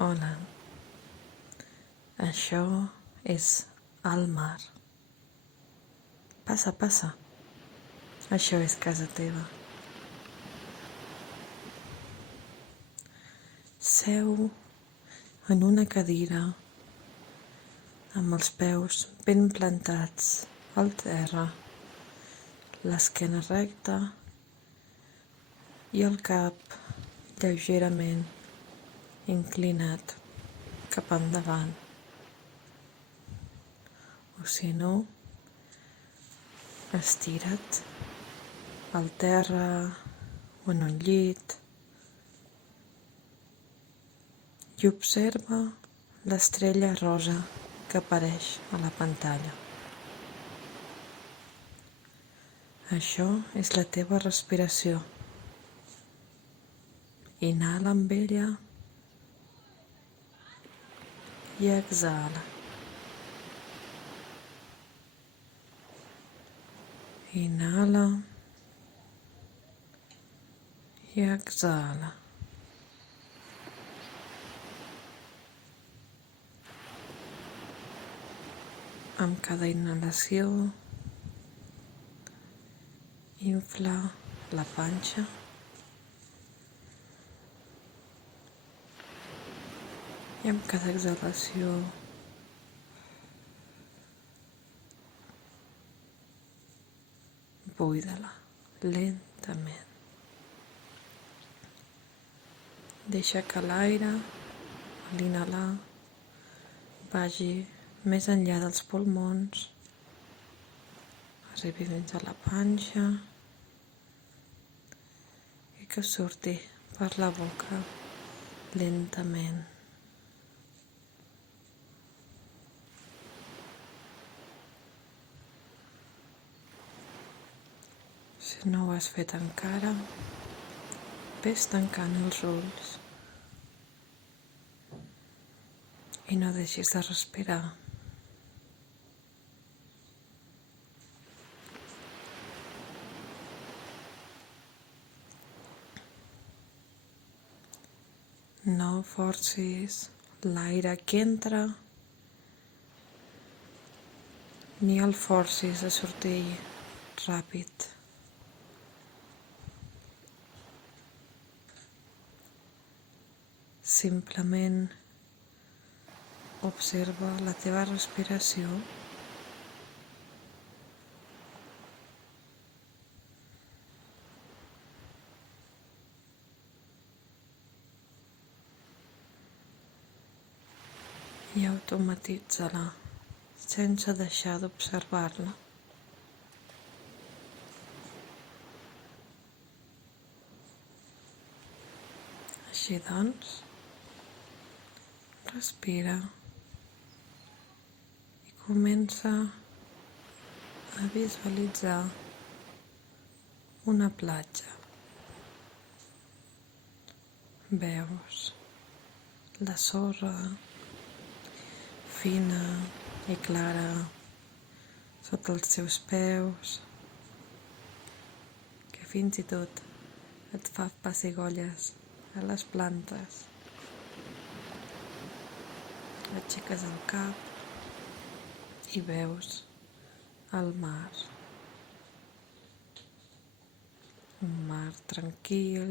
Hola, això és el mar. Passa, passa. Això és casa teva. Seu en una cadira amb els peus ben plantats al terra, l'esquena recta i el cap lleugerament inclinat cap endavant. O si no, estira't al terra o en un llit i observa l'estrella rosa que apareix a la pantalla. Això és la teva respiració. Inhala amb ella i exhala. Inhala i exhala. Amb cada inhalació, infla la panxa i amb cada exhalació buida-la lentament. Deixa que l'aire, a l'inhalar, vagi més enllà dels pulmons, arribi fins a la panxa i que surti per la boca lentament. Si no ho has fet encara, ves tancant els ulls i no deixis de respirar. No forcis l'aire que entra ni el forcis a sortir ràpid. Simplement observa la teva respiració i automatitza-la sense deixar d'observar-la. Així doncs, respira i comença a visualitzar una platja. Veus la sorra fina i clara sota els teus peus, que fins i tot et fa pessigolles a les plantes. Aixeques el cap i veus el mar. Un mar tranquil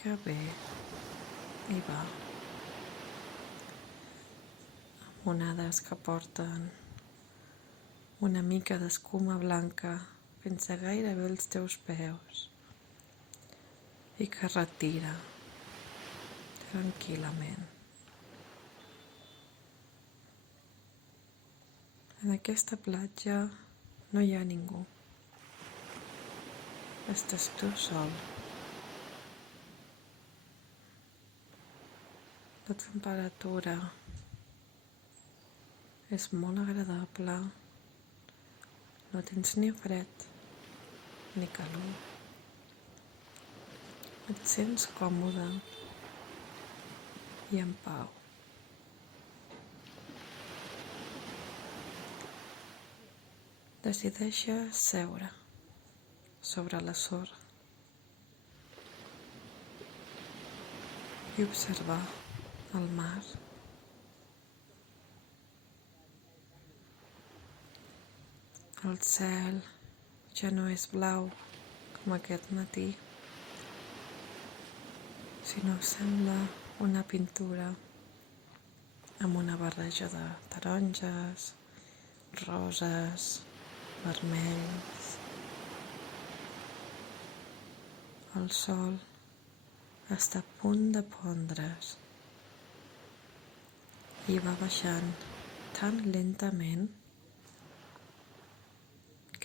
que ve i va. Amb onades que porten una mica d'escuma blanca fins a gairebé els teus peus i que retira tranquil·lament. En aquesta platja no hi ha ningú. Estàs tu sol. La temperatura és molt agradable. No tens ni fred ni calor. Et sents còmode i en pau. Decideixes seure sobre la sorra. i observar el mar. El cel ja no és blau com aquest matí, sinó sembla una pintura amb una barreja de taronges, roses, vermells. El sol està a punt de pondre's i va baixant tan lentament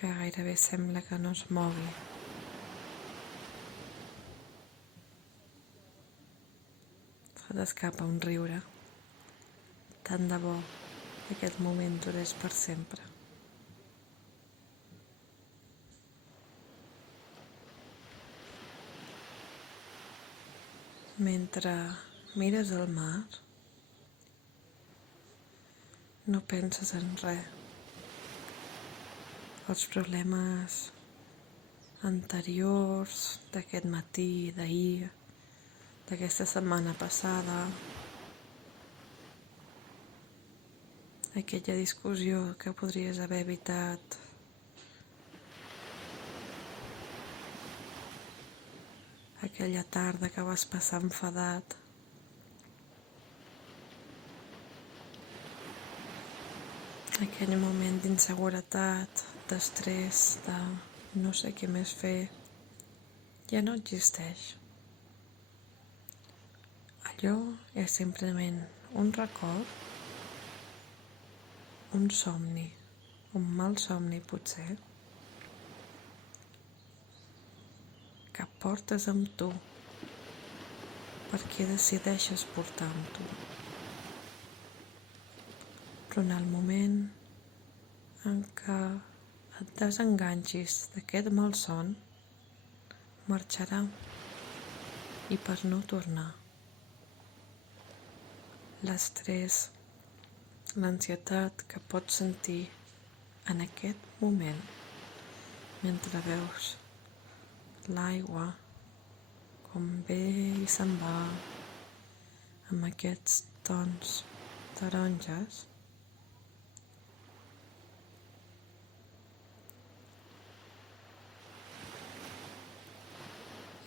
que gairebé sembla que no es mogui. Se t'escapa un riure. Tant de bo que aquest moment durés per sempre. Mentre mires el mar, no penses en res. Els problemes anteriors, d'aquest matí, d'ahir, d'aquesta setmana passada, aquella discussió que podries haver evitat, aquella tarda que vas passar enfadat, aquell moment d'inseguretat, d'estrès, de no sé què més fer, ja no existeix. Allò és simplement un record, un somni, un mal somni potser, que portes amb tu perquè decideixes portar amb tu. Però en el moment en què et desenganxis d'aquest malson, marxarà i per no tornar. L'estrès, l'ansietat que pots sentir en aquest moment mentre veus l'aigua com ve i se'n va amb aquests tons taronges,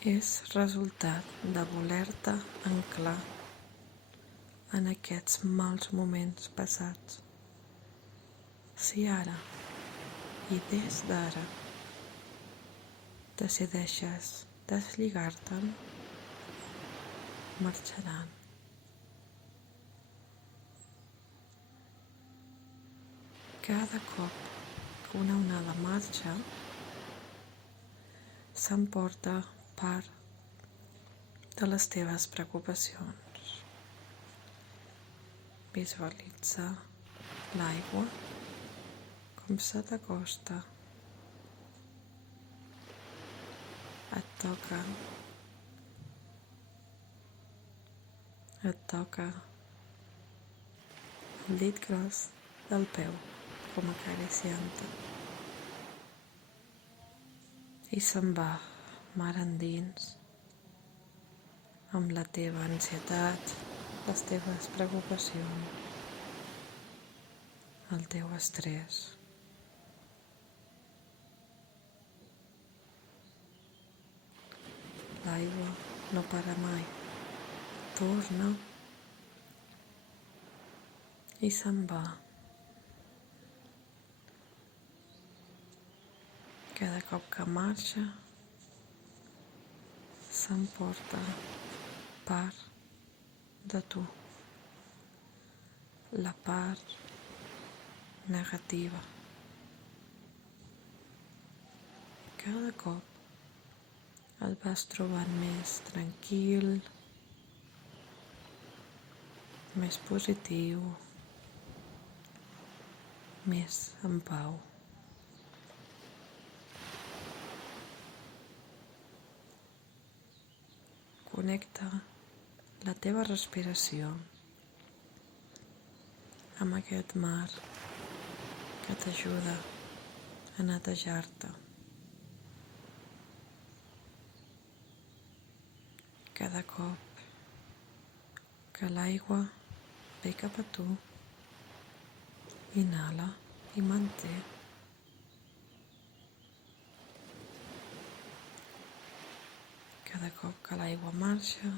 és resultat de voler-te anclar en aquests mals moments passats. Si ara i des d'ara decideixes deslligar-te'n, marxaran. Cada cop que una onada marxa, s'emporta part de les teves preocupacions. Visualitza l'aigua com se t'acosta, et toca el dit gros del peu com acariciant-te i se'n va mar endins amb la teva ansietat, les teves preocupacions, el teu estrès. L'aigua no para mai, torna i se'n va. Cada cop que marxa, s'emporta part de tu, la part negativa. Cada cop et vas trobant més tranquil, més positiu, més en pau. Connecta la teva respiració amb aquest mar que t'ajuda a netejar-te. Cada cop que l'aigua ve cap a tu, inhala i manté. Cada cop que l'aigua marxa,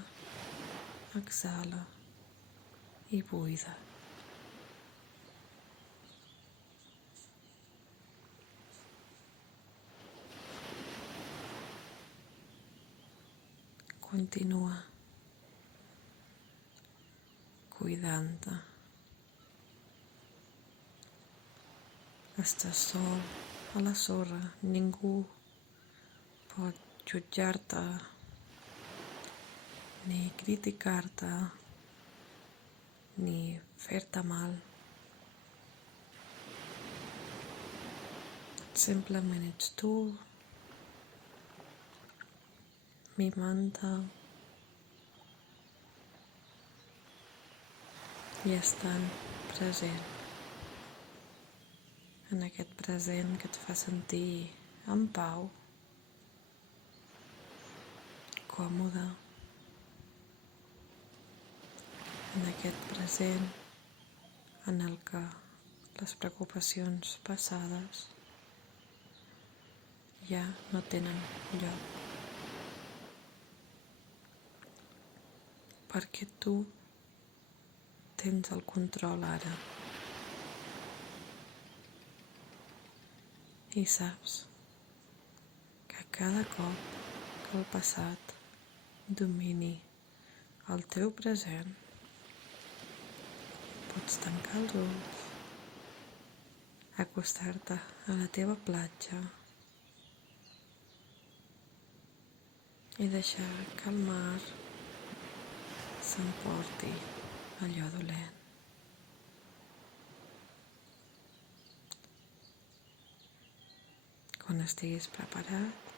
exhala i buida. Continua cuidant-te. Estàs sol a la sorra, ningú pot jutjar-te ni criticar-te ni fer-te mal. Simplement ets tu, mimant-te i estant present en aquest present que et fa sentir en pau, còmode, en aquest present en el que les preocupacions passades ja no tenen lloc, perquè tu tens el control ara i saps que cada cop que el passat domini el teu present pots tancar els ulls, acostar-te a la teva platja i deixar que el mar s'emporti allò dolent. Quan estiguis preparat,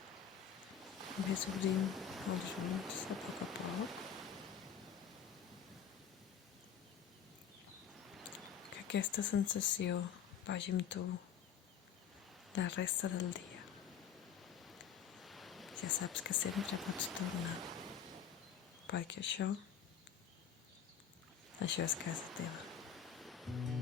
vés obrint els ulls a poc, que aquesta sensació vagi amb tu la resta del dia. Ja saps que sempre pots tornar, perquè això és casa teva.